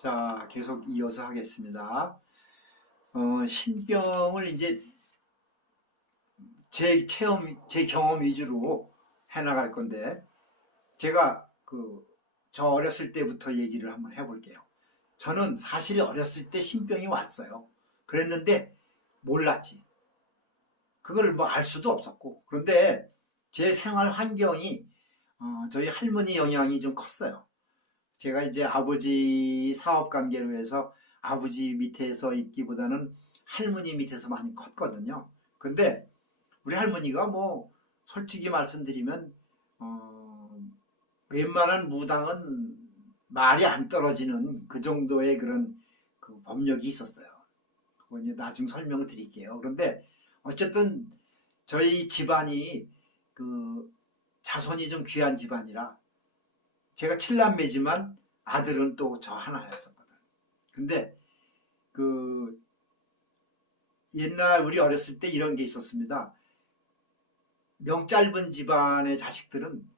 자, 계속 이어서 하겠습니다. 신병을 이제 제 체험, 제 경험 위주로 해나갈 건데, 제가 저 어렸을 때부터 얘기를 한번 해볼게요. 저는 사실 어렸을 때 신병이 왔어요. 그랬는데 몰랐지. 그걸 뭐 알 수도 없었고. 그런데 제 생활 환경이 저희 할머니 영향이 좀 컸어요. 제가 이제 아버지 사업 관계로 해서 아버지 밑에서 있기보다는 할머니 밑에서 많이 컸거든요. 근데 우리 할머니가 뭐 솔직히 말씀드리면 웬만한 무당은 말이 안 떨어지는 그 정도의 그런 그 법력이 있었어요. 그거 이제 나중 설명을 드릴게요. 그런데 어쨌든 저희 집안이 그 자손이 좀 귀한 집안이라 제가 칠남매지만 아들은 또 저 하나였었거든. 근데 그 옛날 우리 어렸을 때 이런 게 있었습니다. 명짧은 집안의 자식들은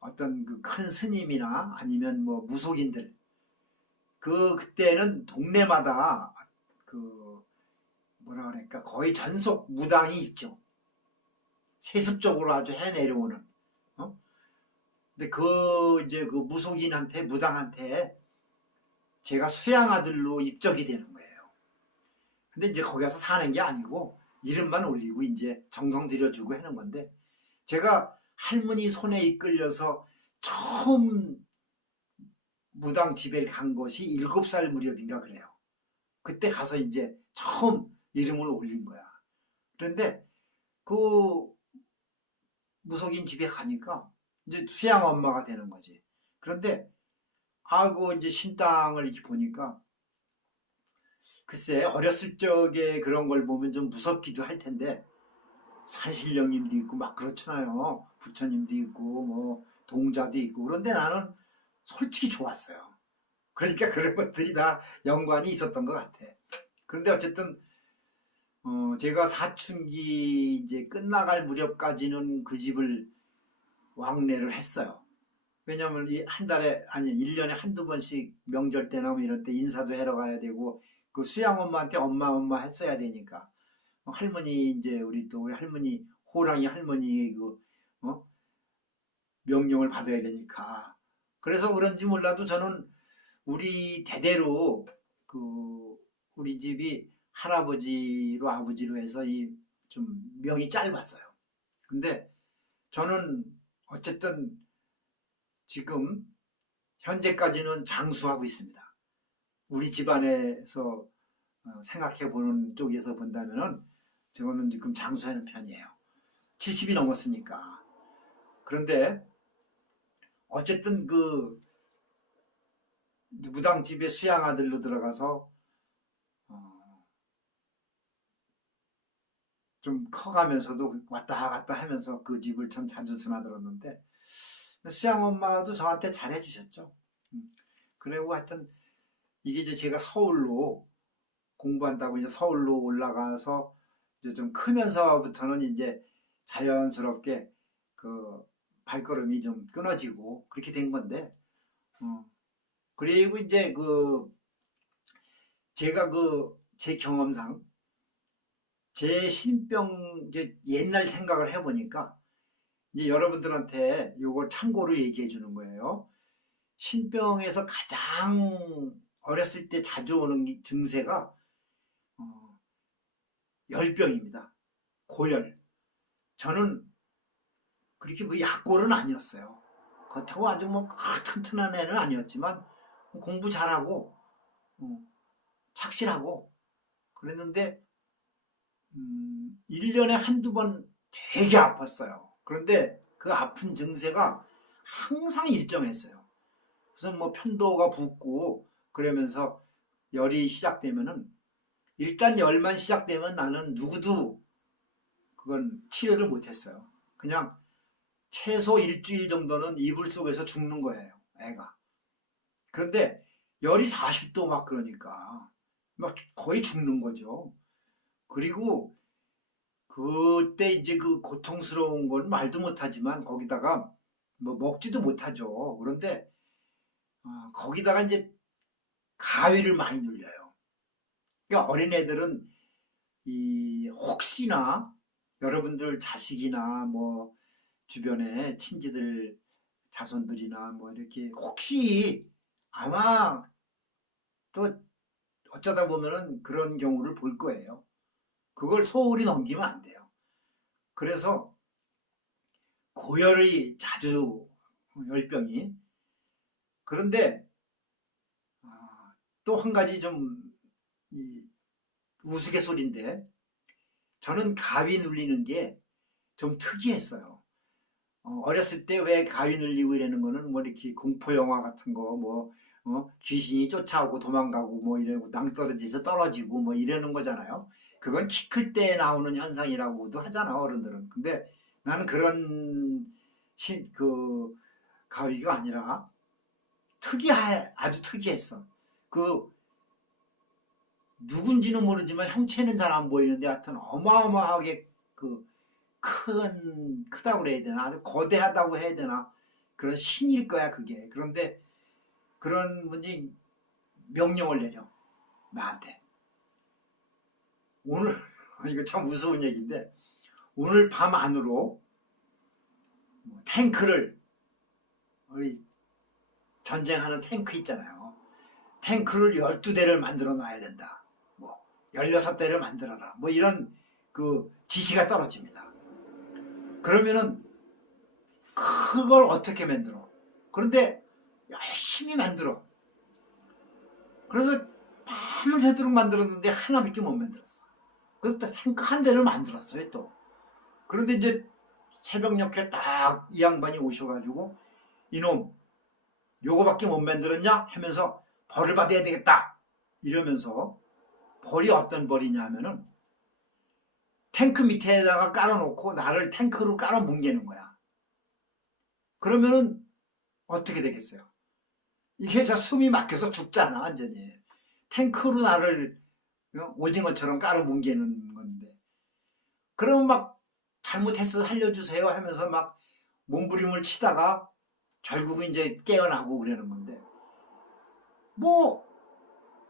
어떤 그 큰 스님이나 아니면 뭐 무속인들 그때는 동네마다 그 뭐라 그럴까 거의 전속 무당이 있죠. 세습적으로 아주 해내려오는. 어? 근데 그 이제 그 무속인한테 무당한테 제가 수양 아들로 입적이 되는 거예요. 근데 이제 거기 가서 사는 게 아니고 이름만 올리고 이제 정성 들여주고 하는 건데 제가 할머니 손에 이끌려서 처음 무당 집에 간 것이 7살 무렵인가 그래요. 그때 가서 이제 처음 이름을 올린 거야. 그런데 그 무속인 집에 가니까 이제 수양 엄마가 되는 거지. 그런데 그 이제 신당을 이렇게 보니까 글쎄 어렸을 적에 그런 걸 보면 좀 무섭기도 할 텐데 산신령님도 있고 막 그렇잖아요. 부처님도 있고 뭐 동자도 있고 그런데 나는 솔직히 좋았어요. 그러니까 그런 것들이 다 연관이 있었던 것 같아. 그런데 어쨌든 제가 사춘기 이제 끝나갈 무렵까지는 그 집을 왕래를 했어요. 왜냐면 이 한 달에 아니 1년에 한두 번씩 명절 때나 뭐 이럴 때 인사도 하러 가야 되고 그 수양 엄마한테 엄마 했어야 되니까 할머니 이제 우리 또 우리 할머니 호랑이 할머니의 그 명령을 받아야 되니까 그래서 그런지 몰라도 저는 우리 대대로 그 우리 집이 할아버지로 아버지로 해서 이 좀 명이 짧았어요. 근데 저는 어쨌든 지금 현재까지는 장수하고 있습니다. 우리 집안에서 생각해 보는 쪽에서 본다면은 저거는 지금 장수하는 편이에요. 70이 넘었으니까. 그런데 어쨌든 그 무당집에 수양아들로 들어가서 좀 커가면서도 왔다 갔다 하면서 그 집을 참 자주 드나들었는데 수양 엄마도 저한테 잘해주셨죠. 그리고 하여튼 이게 이제 제가 서울로 공부한다고 이제 서울로 올라가서 이제 좀 크면서부터는 이제 자연스럽게 그 발걸음이 좀 끊어지고 그렇게 된 건데, 그리고 이제 그 제가 그 제 경험상 제 신병 이제 옛날 생각을 해보니까 이제 여러분들한테 이걸 참고로 얘기해 주는 거예요. 신병에서 가장 어렸을 때 자주 오는 증세가 열병입니다. 고열. 저는 그렇게 뭐 약골은 아니었어요. 그렇다고 아주 뭐 튼튼한 애는 아니었지만 공부 잘하고 착실하고 그랬는데 1년에 한두 번 되게 아팠어요. 그런데 그 아픈 증세가 항상 일정했어요. 그래서 뭐 편도가 붓고 그러면서 열이 시작되면은 일단 열만 시작되면 나는 누구도 그건 치료를 못했어요. 그냥 최소 일주일 정도는 이불 속에서 죽는 거예요, 애가. 그런데 열이 40도 막 그러니까 막 거의 죽는 거죠. 그리고 그때 이제 그 고통스러운 건 말도 못하지만 거기다가 뭐 먹지도 못하죠. 그런데 거기다가 이제 가위를 많이 눌려요. 그러니까 어린애들은 혹시나 여러분들 자식이나 뭐 주변에 친지들 자손들이나 뭐 이렇게 혹시 아마 또 어쩌다 보면은 그런 경우를 볼 거예요. 그걸 소홀히 넘기면 안 돼요. 그래서 고열이 자주 열병이. 그런데 또 한 가지 좀 우스갯소리인데 저는 가위 눌리는 게 좀 특이했어요. 어렸을 때 왜 가위 눌리고 이러는 거는 뭐 이렇게 공포 영화 같은 거 뭐 귀신이 쫓아오고 도망가고 뭐 이러고 낭떠러지에서 떨어지고 뭐 이러는 거잖아요. 그건 키 클 때 나오는 현상이라고도 하잖아 어른들은. 근데 나는 그런 그 가위가 아니라 아주 특이했어. 그 누군지는 모르지만 형체는 잘 안 보이는데 하여튼 어마어마하게 크다고 그래야 되나 아주 거대하다고 해야 되나 그런 신일 거야 그게. 그런데 그런 분이 명령을 내려 나한테. 오늘 이거 참 무서운 얘기인데 오늘 밤 안으로 탱크를 우리 전쟁하는 탱크 있잖아요. 탱크를 12대를 만들어 놔야 된다. 뭐 16대를 만들어라. 뭐 이런 그 지시가 떨어집니다. 그러면은 그걸 어떻게 만들어? 그런데 열심히 만들어. 그래서 밤을 새도록 만들었는데 하나밖에 못 만들었어. 그래서 또 탱크 한 대를 만들었어요 또. 그런데 이제 새벽녘에 딱 이 양반이 오셔가지고 이놈 요거밖에 못 만들었냐 하면서 벌을 받아야 되겠다 이러면서 벌이 어떤 벌이냐 하면은 탱크 밑에다가 깔아놓고 나를 탱크로 깔아 뭉개는 거야. 그러면은 어떻게 되겠어요? 이게 저 숨이 막혀서 죽잖아 완전히. 탱크로 나를 오징어처럼 깔아 뭉개는 건데. 그러면 막 잘못해서 살려주세요 하면서 막 몸부림을 치다가 결국은 이제 깨어나고 그러는 건데 뭐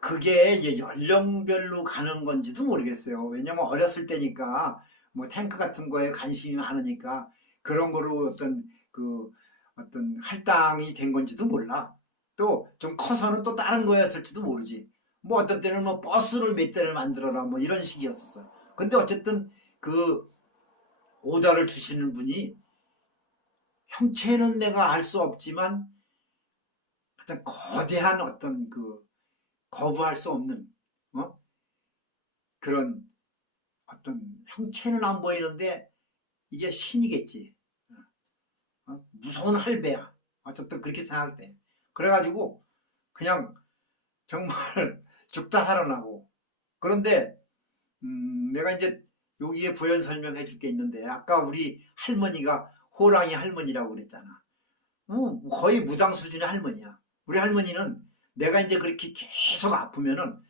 그게 이제 연령별로 가는 건지도 모르겠어요. 왜냐면 어렸을 때니까 뭐 탱크 같은 거에 관심이 많으니까 그런 거로 어떤 할당이 된 건지도 몰라. 또 좀 커서는 또 다른 거였을지도 모르지. 뭐 어떤 때는 뭐 버스를 몇 대를 만들어라 뭐 이런 식이었었어. 근데 어쨌든 그 오더를 주시는 분이 형체는 내가 알 수 없지만 어떤 거대한 어떤 거부할 수 없는 그런 어떤 형체는 안 보이는데 이게 신이겠지. 무서운 할배야. 어쨌든 그렇게 생각돼. 그래가지고 그냥 정말 죽다 살아나고. 그런데 내가 이제 여기에 부연 설명해 줄 게 있는데 아까 우리 할머니가 호랑이 할머니라고 그랬잖아. 거의 무당 수준의 할머니야. 우리 할머니는 내가 이제 그렇게 계속 아프면은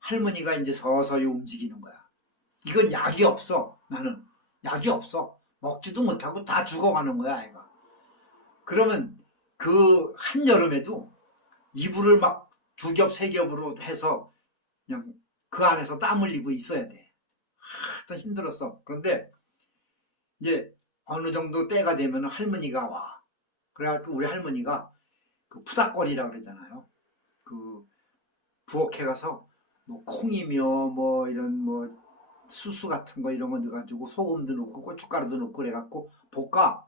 할머니가 이제 서서히 움직이는 거야. 이건 약이 없어. 나는 약이 없어. 먹지도 못하고 다 죽어가는 거야 애가. 그러면 그 한여름에도 이불을 막 두 겹 세 겹으로 해서 그냥 그 안에서 땀 흘리고 있어야 돼. 하여튼 힘들었어. 그런데 이제 어느 정도 때가 되면 할머니가 와. 그래갖고 우리 할머니가 그 푸닥거리라고 그러잖아요. 그 부엌에 가서 뭐 콩이며 뭐 이런 뭐 수수 같은 거 이런 거 넣어가지고 소금도 넣고 고춧가루도 넣고 그래갖고 볶아.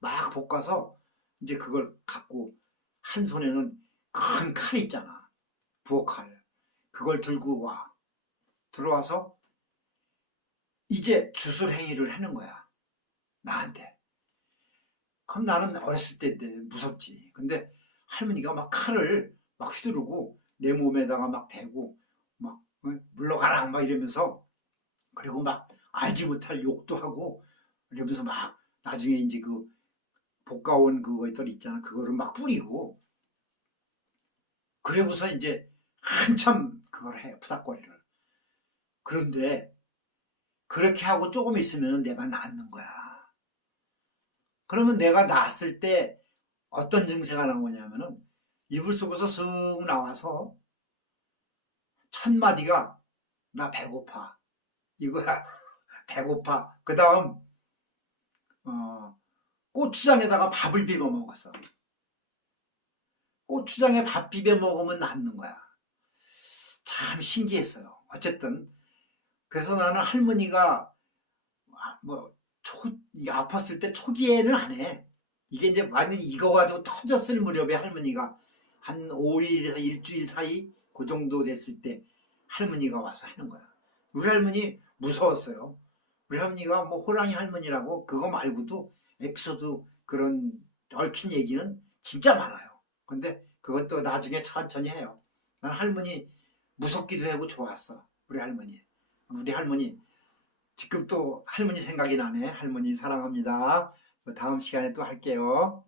막 볶아서 이제 그걸 갖고 한 손에는 큰 칼 있잖아. 부엌칼. 그걸 들고 와. 들어와서 이제 주술 행위를 하는 거야. 나한테. 그럼 나는 어렸을 때인데 무섭지. 근데 할머니가 막 칼을 막 휘두르고 내 몸에다가 막 대고 막 물러가라 막 이러면서 그리고 막 알지 못할 욕도 하고 이러면서 막 나중에 이제 그 볶아온 그것들 있잖아. 그거를 막 뿌리고 그러고서 이제 한참 그걸 해 푸닥거리를. 그런데 그렇게 하고 조금 있으면 내가 낫는 거야. 그러면 내가 낫을 때 어떤 증세가 나오냐면은 이불 속에서 쓱 나와서 첫 마디가 나 배고파 이거야. 배고파. 그 다음 고추장에다가 밥을 비벼 먹었어. 고추장에 밥 비벼 먹으면 낫는 거야. 참 신기했어요. 어쨌든 그래서 나는 할머니가 뭐 이게 아팠을 때 초기에는 안 해. 이게 이제 완전히 익어가지고 터졌을 무렵에 할머니가 한 5일에서 일주일 사이 그 정도 됐을 때 할머니가 와서 하는 거야. 우리 할머니 무서웠어요. 우리 할머니가 뭐 호랑이 할머니라고 그거 말고도 에피소드 그런 얽힌 얘기는 진짜 많아요. 근데 그것도 나중에 천천히 해요. 난 할머니 무섭기도 하고 좋았어. 우리 할머니. 우리 할머니 지금 또 할머니 생각이 나네. 할머니 사랑합니다. 다음 시간에 또 할게요.